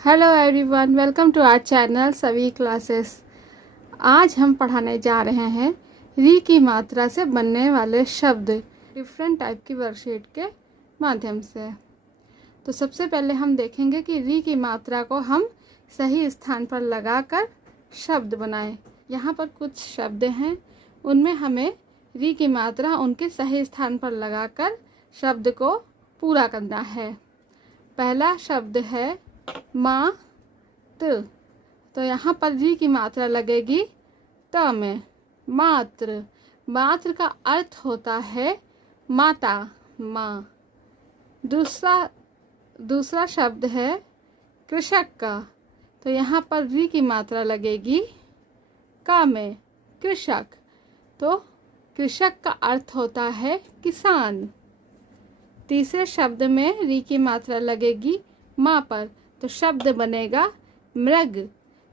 Hello everyone, welcome to our channel सभी classes. आज हम पढ़ाने जा रहे हैं री की मात्रा से बनने वाले शब्द डिफरेंट टाइप की वर्कशीट के माध्यम से। तो सबसे पहले हम देखेंगे कि री की मात्रा को हम सही स्थान पर लगाकर शब्द बनाएं। यहाँ पर कुछ शब्द हैं, उनमें हमें री की मात्रा उनके सही स्थान पर लगाकर शब्द को पूरा करना है। पहला शब्द है माँ त। तो यहाँ पर री की मात्रा लगेगी त में, मात्र। मात्र का अर्थ होता है माता, माँ। दूसरा शब्द है कृषक का। तो यहाँ पर री की मात्रा लगेगी का में, कृषक। तो कृषक का अर्थ होता है किसान। तीसरे शब्द में री की मात्रा लगेगी माँ पर, तो शब्द बनेगा मृग।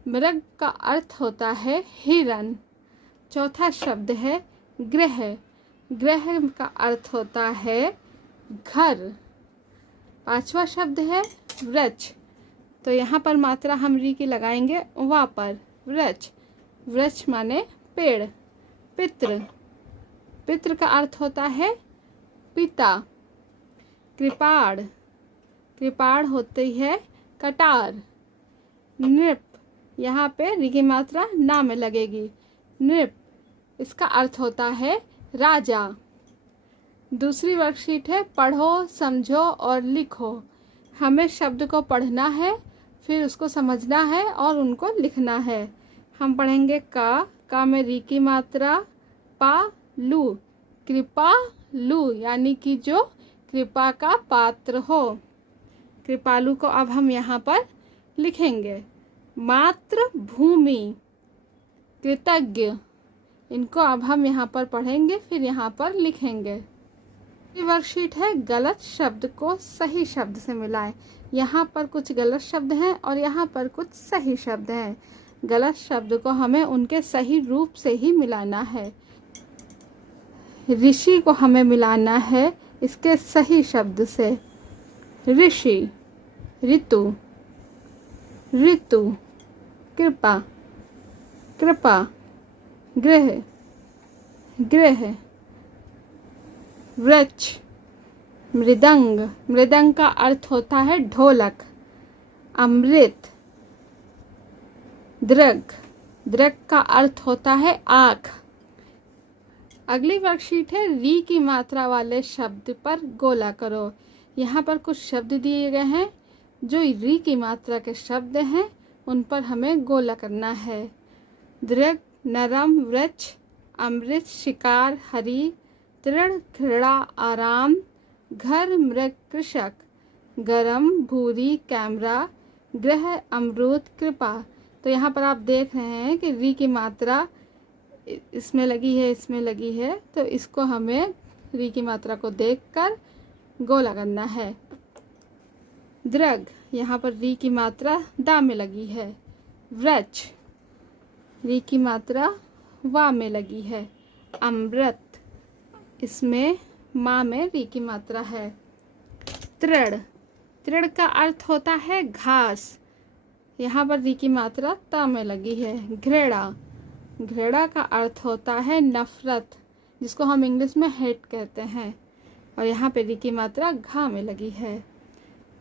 मृग का अर्थ होता है हिरन। चौथा शब्द है गृह। गृह का अर्थ होता है घर। पांचवा शब्द है वृक्ष। तो यहाँ पर मात्रा हम री की लगाएंगे वा पर, वृक्ष। वृक्ष माने पेड़। पितृ। पितृ का अर्थ होता है पिता। कृपाण। कृपाण होती है कटार। नृप, यहाँ पे री की मात्रा ना में लगेगी, नृप। इसका अर्थ होता है राजा। दूसरी वर्कशीट है पढ़ो, समझो और लिखो। हमें शब्द को पढ़ना है, फिर उसको समझना है और उनको लिखना है। हम पढ़ेंगे का में री की मात्रा पा लू, कृपा लू, यानी कि जो कृपा का पात्र हो। कृपालु को अब हम यहाँ पर लिखेंगे। मातृ भूमि, कृतज्ञ। इनको अब हम यहाँ पर पढ़ेंगे, फिर यहाँ पर लिखेंगे। ये वर्कशीट है गलत शब्द को सही शब्द से मिलाएं। यहाँ पर कुछ गलत शब्द हैं और यहाँ पर कुछ सही शब्द हैं। गलत शब्द को हमें उनके सही रूप से ही मिलाना है। ऋषि को हमें मिलाना है इसके सही शब्द से, ऋषि। ऋतु, ऋतु। कृपा, कृपा। गृह, गृह। वृक्ष, मृदंग। मृदंग का अर्थ होता है ढोलक। अमृत, दृग। दृग का अर्थ होता है आँख। अगली वर्कशीट है री की मात्रा वाले शब्द पर गोला करो। यहाँ पर कुछ शब्द दिए गए हैं जो री की मात्रा के शब्द हैं, उन पर हमें गोला करना है। दृढ़, नरम, वृक्ष, अमृत, शिकार, हरी, दृढ़, घृणा, आराम, घर, मृग, कृषक, गरम, भूरी, कैमरा, ग्रह, अमरूद, कृपा। तो यहाँ पर आप देख रहे हैं कि री की मात्रा इसमें लगी है, इसमें लगी है, तो इसको हमें री की मात्रा को देखकर गोला करना है। दृग, यहाँ पर री की मात्रा दा में लगी है। वृक्ष, री की मात्रा वा में लगी है। अमृत, इसमें माँ में री की मात्रा है। तृण, तृण का अर्थ होता है घास। यहाँ पर री की मात्रा ता में लगी है। घृणा, घृणा का अर्थ होता है नफरत, जिसको हम इंग्लिश में हेट कहते हैं, और यहाँ पे री की मात्रा घा में लगी है।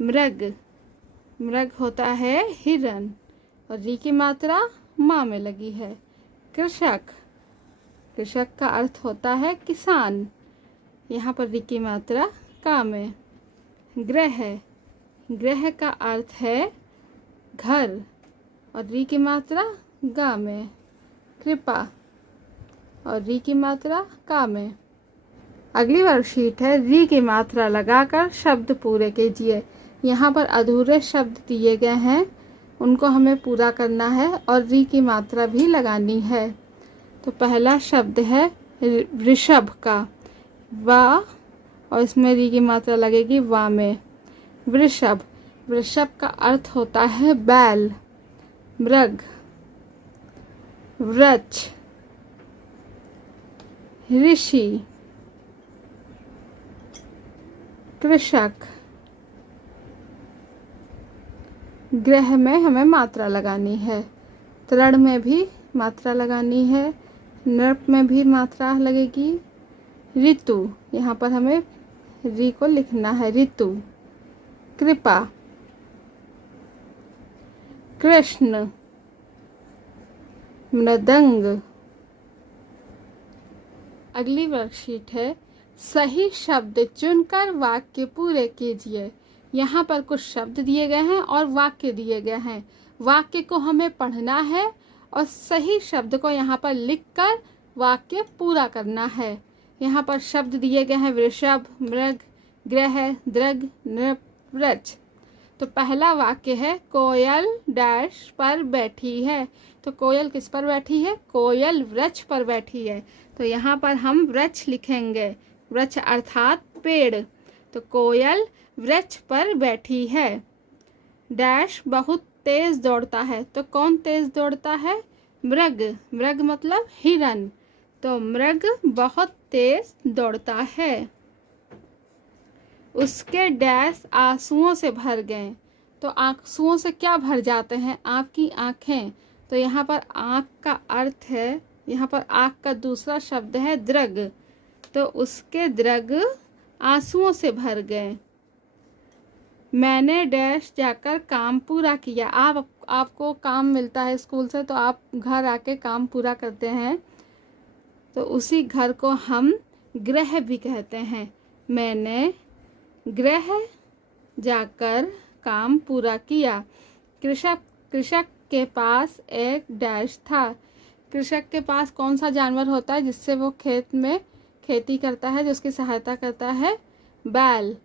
मृग, मृग होता है हिरन, और री की मात्रा माँ में लगी है। कृषक, कृषक का अर्थ होता है किसान, यहाँ पर री की मात्रा का में। गृह, गृह का अर्थ है घर, और री की मात्रा गा में। कृपा, और री की मात्रा का में। अगली वर्कशीट है री की मात्रा लगाकर शब्द पूरे कीजिए। यहाँ पर अधूरे शब्द दिए गए हैं, उनको हमें पूरा करना है और री की मात्रा भी लगानी है। तो पहला शब्द है वृषभ का, वा, और इसमें री की मात्रा लगेगी वा में। वृषभ, वृषभ का अर्थ होता है बैल। मृग, वृक्ष, ऋषि, कृषक, ग्रह में हमें मात्रा लगानी है, तृण में भी मात्रा लगानी है, नृप में भी मात्रा लगेगी। ऋतु, यहाँ पर हमें री को लिखना है, ऋतु। कृपा, कृष्ण, मृदंग। अगली वर्कशीट है सही शब्द चुनकर वाक्य पूरे कीजिए। यहाँ पर कुछ शब्द दिए गए हैं और वाक्य दिए गए हैं। वाक्य को हमें पढ़ना है और सही शब्द को यहाँ पर लिखकर वाक्य पूरा करना है। यहाँ पर शब्द दिए गए हैं वृषभ, मृग, ग्रह, दृग, नृप, वृक्ष। तो पहला वाक्य है कोयल डैश पर बैठी है। तो कोयल किस पर बैठी है? कोयल वृक्ष पर बैठी है। तो यहाँ पर हम वृक्ष लिखेंगे, वृक्ष अर्थात पेड़। तो कोयल वृक्ष पर बैठी है। डैश बहुत तेज दौड़ता है। तो कौन तेज दौड़ता है? मृग। मृग मतलब हिरन। तो मृग बहुत तेज दौड़ता है। उसके डैश आंसुओं से भर गए। तो आंसुओं से क्या भर जाते हैं? आपकी आंखें। तो यहाँ पर आंख का अर्थ है, यहाँ पर आंख का दूसरा शब्द है दृग। तो उसके दृग आंसुओं से भर गए। मैंने डैश जाकर काम पूरा किया। आपको काम मिलता है स्कूल से, तो आप घर आके काम पूरा करते हैं, तो उसी घर को हम गृह भी कहते हैं। मैंने गृह जाकर काम पूरा किया। कृषक के पास एक डैश था। कृषक के पास कौन सा जानवर होता है जिससे वो खेत में खेती करता है, जो उसकी सहायता करता है? बैल।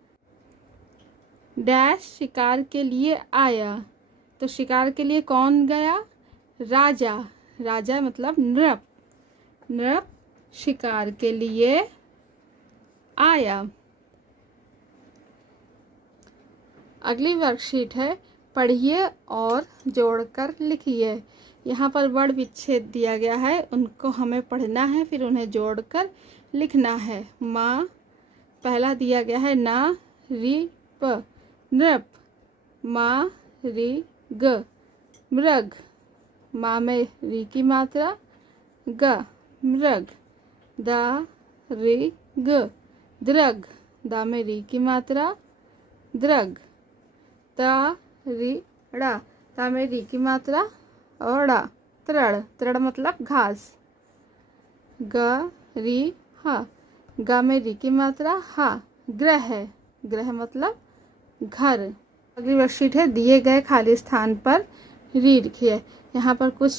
डैश शिकार के लिए आया। तो शिकार के लिए कौन गया? राजा। राजा मतलब नृप। नृप शिकार के लिए आया। अगली वर्कशीट है पढ़िए और जोड़कर लिखिए। यहाँ पर वर्ण विच्छेद दिया गया है, उनको हमें पढ़ना है, फिर उन्हें जोड़कर लिखना है। माँ पहला दिया गया है ना री प, नृप। माँ री ग, मृग। माँ में री की मात्रा, ग, मृग। दा री ग, दृग। दा में री की मात्रा, दृग। ता री ड़ा, ता में री की मात्रा और ड़ा, तृण। तृण मतलब घास। ग री हा, गा में री की मात्रा हा, ग्रह। ग्रह मतलब घर। अगली वर्कशीट है दिए गए खाली स्थान पर री लिखिए। यहाँ पर कुछ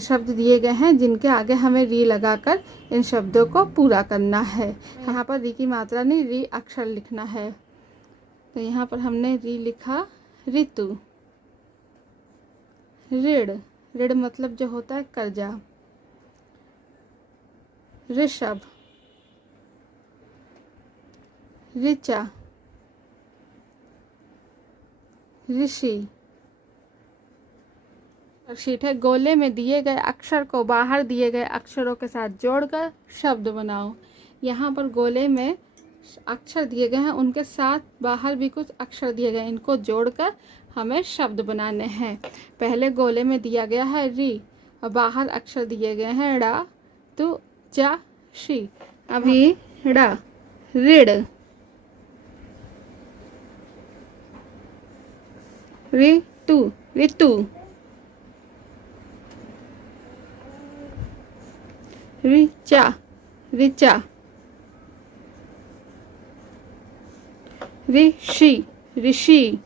शब्द दिए गए हैं जिनके आगे हमें री लगाकर इन शब्दों को पूरा करना है। यहाँ पर री की मात्रा नहीं, री अक्षर लिखना है। तो यहाँ पर हमने री लिखा ऋतु। ऋण, ऋण मतलब जो होता है कर्जा। ऋषभ, ऋचा, ऋषि। वर्कशीट है गोले में दिए गए अक्षर को बाहर दिए गए अक्षरों के साथ जोड़कर शब्द बनाओ। यहाँ पर गोले में अक्षर दिए गए हैं, उनके साथ बाहर भी कुछ अक्षर दिए गए, इनको जोड़कर हमें शब्द बनाने हैं। पहले गोले में दिया गया है री और बाहर अक्षर दिए गए हैं ड़ा, तु, चा, शी। अभी ड़ा, ऋण। ऋतु, ऋतु। ऋचा, ऋचा। ऋषि, ऋषि।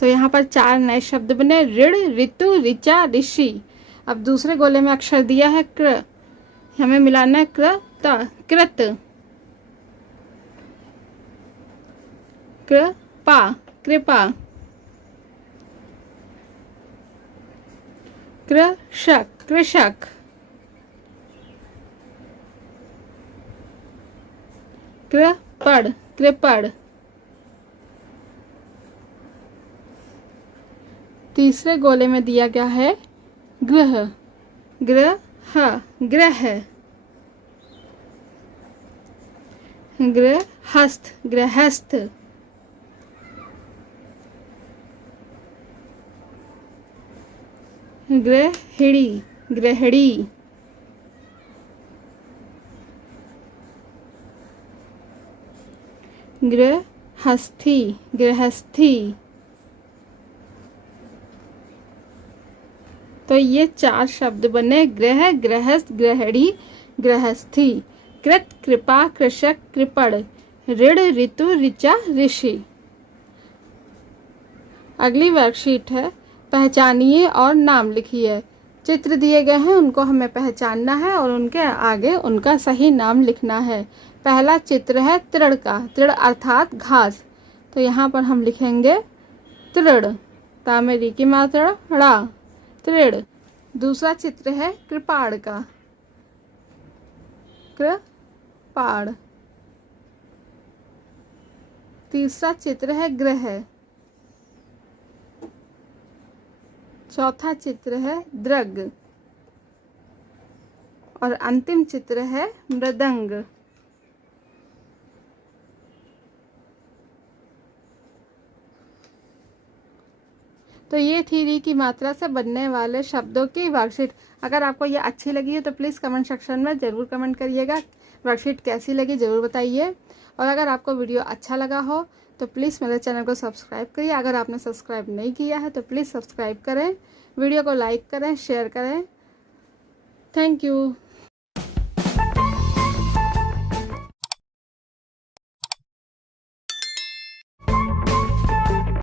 तो यहाँ पर 4 नए शब्द बने, ऋण, ऋतु, ऋचा, ऋषि। अब दूसरे गोले में अक्षर दिया है कृ, हमें मिलाना है कृ, त, कृत। कृपा, कृपा। कृषक, कृषक। कृपण, कृपण। तीसरे गोले में दिया गया है गृह, ग्रह, ग्रह। गृहस्थ, गृहस्थ। गृहिणी, गृहिणी। गृहस्थी, गृहस्थी। तो ये 4 शब्द बने, गृह, गृहस्थ, गृहिणी, गृहस्थी। कृत, कृपा, कृषक, कृपण। ऋण, ऋतु, ऋचा, ऋषि। अगली वर्कशीट है, पहचानिए और नाम लिखिए। चित्र दिए गए हैं, उनको हमें पहचानना है और उनके आगे उनका सही नाम लिखना है। पहला चित्र है तृण का, तृण अर्थात घास, तो यहाँ पर हम लिखेंगे तृण, तामेरी की मात्रा ड़ा, तृण। दूसरा चित्र है कृपाड़ का, कृपाड़। तीसरा चित्र है ग्रह। चौथा चित्र है द्रग और अंतिम चित्र है मृदंग। तो ये थी री की मात्रा से बनने वाले शब्दों की वर्कशीट। अगर आपको ये अच्छी लगी है तो प्लीज़ कमेंट सेक्शन में ज़रूर कमेंट करिएगा, वर्कशीट कैसी लगी ज़रूर बताइए। और अगर आपको वीडियो अच्छा लगा हो तो प्लीज़ मेरे चैनल को सब्सक्राइब करिए। अगर आपने सब्सक्राइब नहीं किया है तो प्लीज़ सब्सक्राइब करें, वीडियो को लाइक करें, शेयर करें। Thank you.